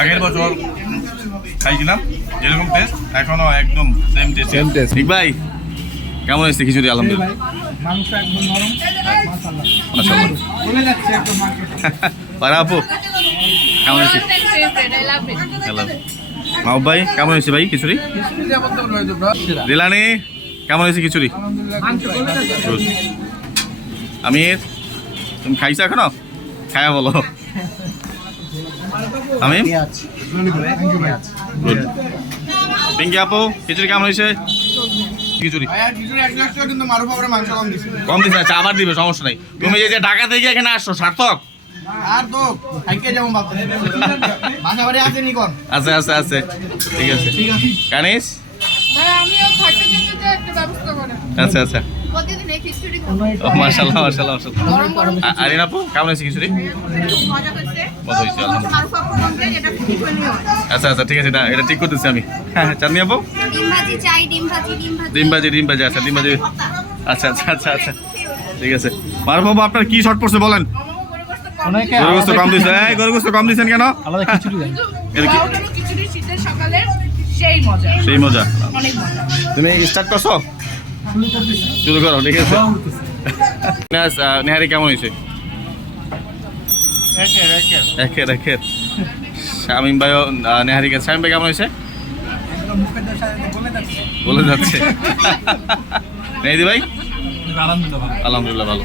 আগের বছর খাইছিলাম যেরকম টেস্ট এখনো একদম সেম টেস্ট। ঠিক ভাই কেমন হয়েছে খিচুড়ি? আলহামদুলিল্লাহ মাংস একদম নরম, মাশাআল্লাহ। বলে যাচ্ছে একদম মাংস। পারা আপু কেমন হয়েছে? মাহবুব ভাই কেমন হয়েছে ভাই খিচুড়ি? দিলানি কেমন হয়েছে খিচুড়ি? Good. আমির তুমি খাইছো এখনো? খায়া বলো। আমি গুড। পিঙ্কি আপু খিচুড়ি কেমন হয়েছে? খিচুড়ি কম দিচ্ছে, আচ্ছা আবার দিবে, সমস্যা নাই। তুমি এই যে ঢাকা থেকে এখানে আসছো সার্থক? আচ্ছা আচ্ছা আচ্ছা ঠিক আছে। কানিস আচ্ছা আচ্ছা মাশাআল্লাহ মাশাআল্লাহ মাশাআল্লাহ। আরিন আপু কেমন হয়েছে খিচুড়ি? মজা হয়েছে আলহামদুলিল্লাহ। আচ্ছা আচ্ছা ঠিক আছে, এটা ঠিক করতেছি আমি। হ্যাঁ চাঁদনি আপু ডিম ভাজি আচ্ছা ডিম ভাজি আচ্ছা আচ্ছা আচ্ছা আচ্ছা ঠিক আছে। মারুফ বাবু আপনার কি শর্ট পড়ছে বলেন? গরুগোস্ত কম দিচ্ছেন, এই গরুগোস্ত কম দিচ্ছেন কেন? সেই মজা। তুমি স্টার্ট করছো? শুরু করো ঠিক আছে। নেহারি কেমন হয়েছে? একের শামিম ভাইও নেহারি গেছে। শামিম ভাই কেমন হয়েছে? বলে যাচ্ছে। মেহেদি ভাই? আলহামদুলিল্লাহ ভালো।